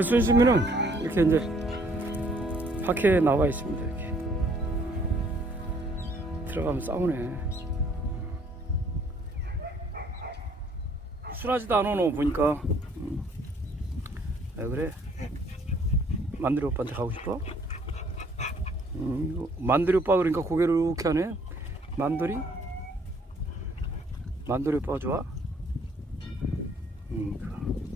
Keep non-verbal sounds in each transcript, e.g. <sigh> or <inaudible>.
우리 순시민은 이렇게 이제 밖에 나와 있습니다. 이렇게 들어가면 싸우네. 순하지도 않아 너 보니까. 음. 왜 그래? 만두리 오빠한테 가고 싶어? 음, 만두리 오빠 그러니까 고개를 이렇게 하네. 만두리? 만두리 오빠가 좋아? 음,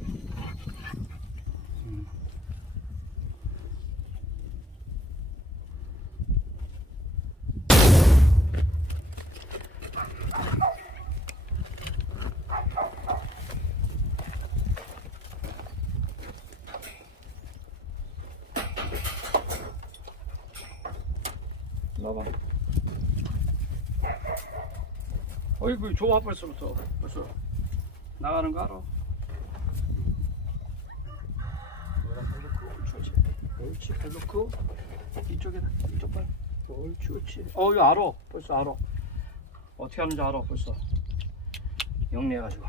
나봐. 어이구 좋아 벌써부터. 벌써 나가는 거 알아. 옳지. 옳지 발 놓고 이쪽에다 이쪽 발. 옳지 옳지. 어 이거 알아. 벌써 알아. 어떻게 하는지 알아 벌써. 영리해가지고.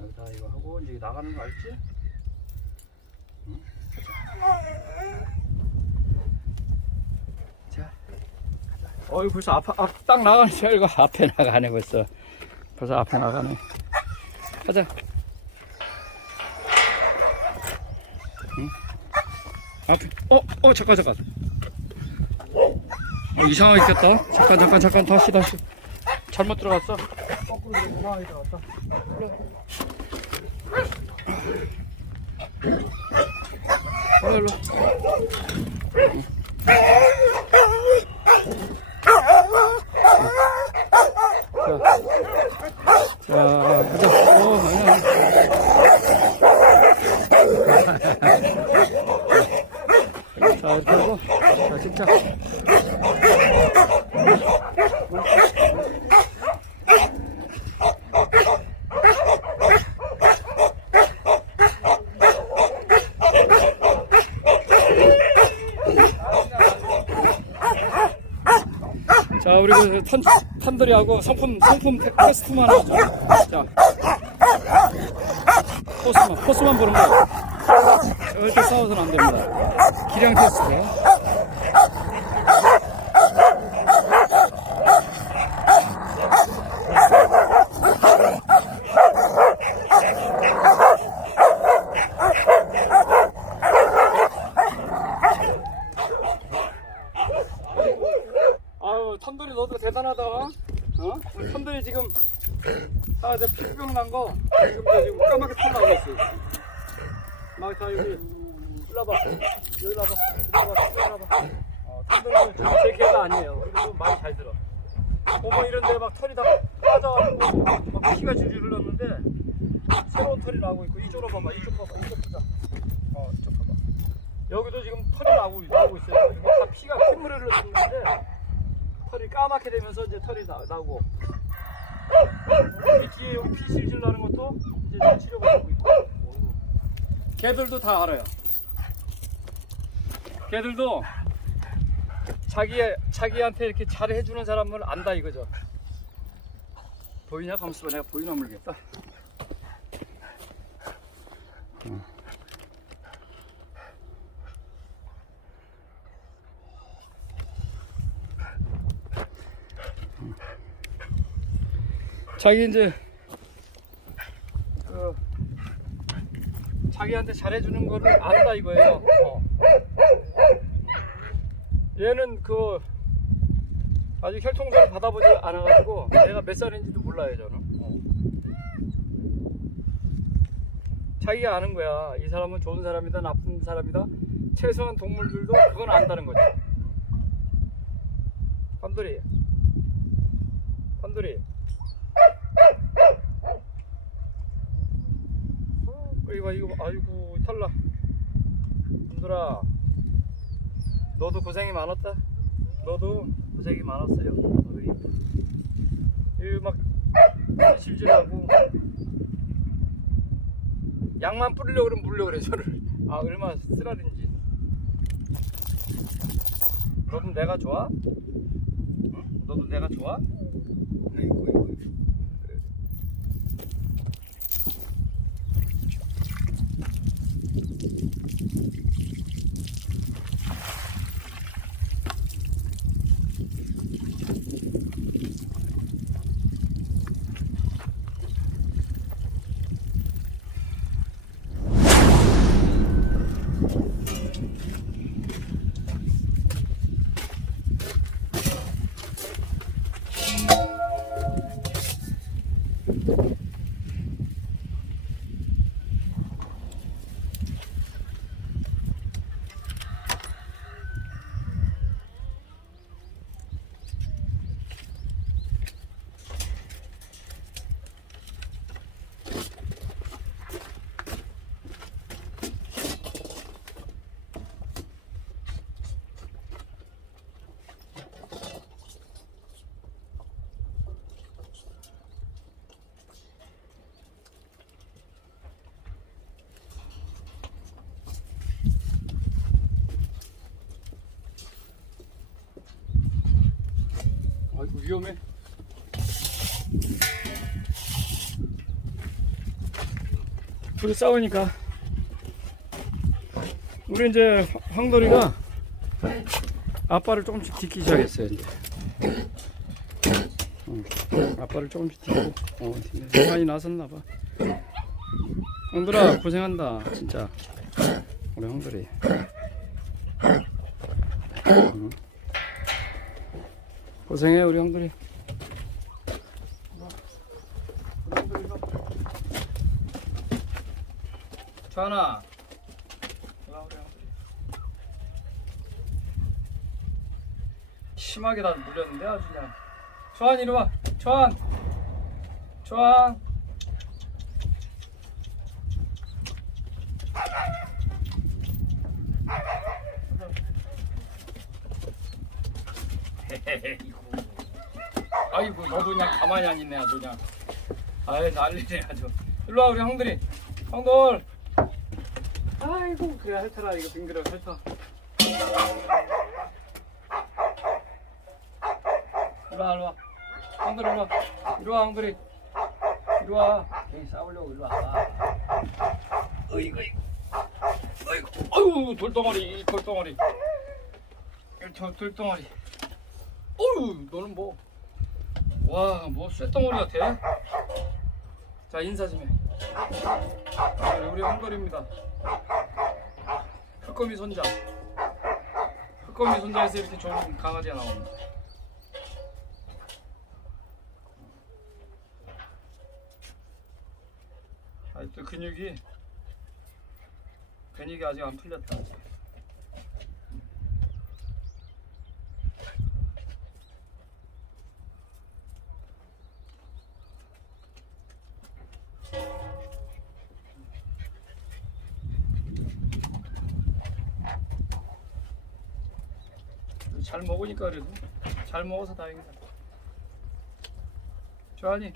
여기다 이거 하고 이제 나가는 거 알지? 응? 어이 벌써 앞, 앞, 딱 나가네. 저희가 앞에 나가네 벌써. 벌써 앞에 나가네. 가자. 응? 앞에. 어 어 잠깐 잠깐. 어 이상하게 꼈다. 잠깐 잠깐 잠깐. 다시 다시. 잘못 들어갔어. 거꾸로 많이 들어갔다 일로 일로 자, 가자. 어, 아니야. 자, 이렇게 하고. 자, 진짜. 자, 우리 그 탄, 탄들이하고 상품, 상품 테- 테스트만 하죠. 자. 포스만, 포스만 보는 거예요. 절대 싸워서는 안 됩니다. 기량 테스트. 아유, 탄돌이 너도 대단하다. 어? 우리 탄돌이 지금, 아, 저 피부병 난 거, 지금, 저 지금 까맣게 타나고 있어. 막, 다 여기, 일로 와봐. 여기 와봐. 일로 와봐. 일로 와봐. 어, 탄돌이 제 개가 아니에요. 이거 좀 말이 잘 들어. 어머, 이런데 막 털이 다 빠져가지고, 막 피가 줄줄 흘렀는데, 새로운 털이 나고 있고, 이쪽으로 봐봐. 이쪽 봐봐. 이쪽 보자. 어, 이쪽 봐봐. 여기도 지금 털이 나고, 나오고 있어요. 이거 다 피가 핏물을 흘렀는데, 털이 까맣게 되면서 이제 털이 나, 나고 이 뒤에 여기 피 실질 나는 것도 이제 다 치료가 되고 있고 개들도 다 알아요 개들도 자기 자기한테 이렇게 잘 해주는 사람을 안다 이거죠 보이냐 감수 내가 보이나 모르겠다 자기 이제 그 자기한테 잘해주는 거를 안다 이거예요. 어. 얘는 그 아직 혈통전을 받아보지 않아가지고 내가 몇 살인지도 몰라요 저는. 어. 자기가 아는 거야. 이 사람은 좋은 사람이다, 나쁜 사람이다. 최소한 동물들도 그건 안다는 거죠. 밤돌이, 밤돌이. 어, 이거 이거 아이고 탈락 힘들아 너도 고생이 많았다. 너도 고생이 많았어요. 이막 실질하고. 약만 뿌리려고 그러면 물려고 그래 저를. 아 얼마나 쓰라린지. 너도 내가 좋아? 응? 너도 내가 좋아? 아이고 아이고 위험해. 둘이 싸우니까 우리 이제 황돌이가 아빠를 조금씩 딛기 시작했어요 이제. 응. 아빠를 조금씩 딛고 어. 많이 나섰나 봐. 황돌아 고생한다 진짜 우리 황돌이. 응. 고생해 우리 형들이. 형들이. 심하게 다 물렸는데 아주 그냥. 조한 이리 와. 조한. 조한. <laughs> 아이고 너도 그냥 가만히 안 있네 아주 그냥. 아이 난리네 아주. 일로 와 우리 형들이. 형들. 아이고 그래 핥아라 이거 빙그레 핥아 일로 와 일로 와. 형들 일로 와. 일로 와 형들이. 일로 와. 괜히 싸우려고 일로 와. 어이구 어이구. 어이구 돌덩어리 돌덩어리. 저 돌덩어리 어휴 너는 뭐 와, 뭐 쇳덩어리 같아. 자, 인사 좀 해. 네, 우리 황돌입니다. 흑거미 손자. 흑거미 손자에서 이렇게 좋은 강아지가 나옵니다. 아직도 근육이 근육이 아직 안 풀렸다. 아직. 잘 먹으니까 그래도 잘 먹어서 다행이다. 조한이.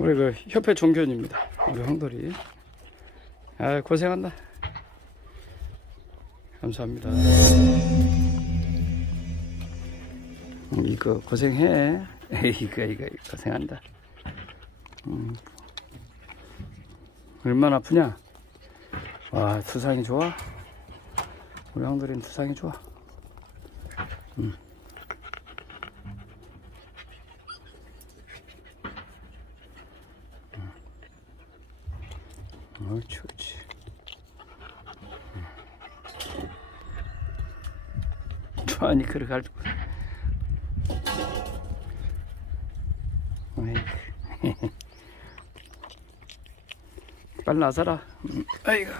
우리 그 협회 종견입니다. 우리 황돌이. 아 고생한다. 감사합니다. 음, 이거 고생해. <laughs> 이거 이거 고생한다. 음. 얼마나 아프냐? 와 두상이 좋아. 우리 황돌이는 두상이 좋아. 어, 좋지. 좋아하니 그래 가지고. 어이구. <laughs> 빨리 나서라. 음, 아이고.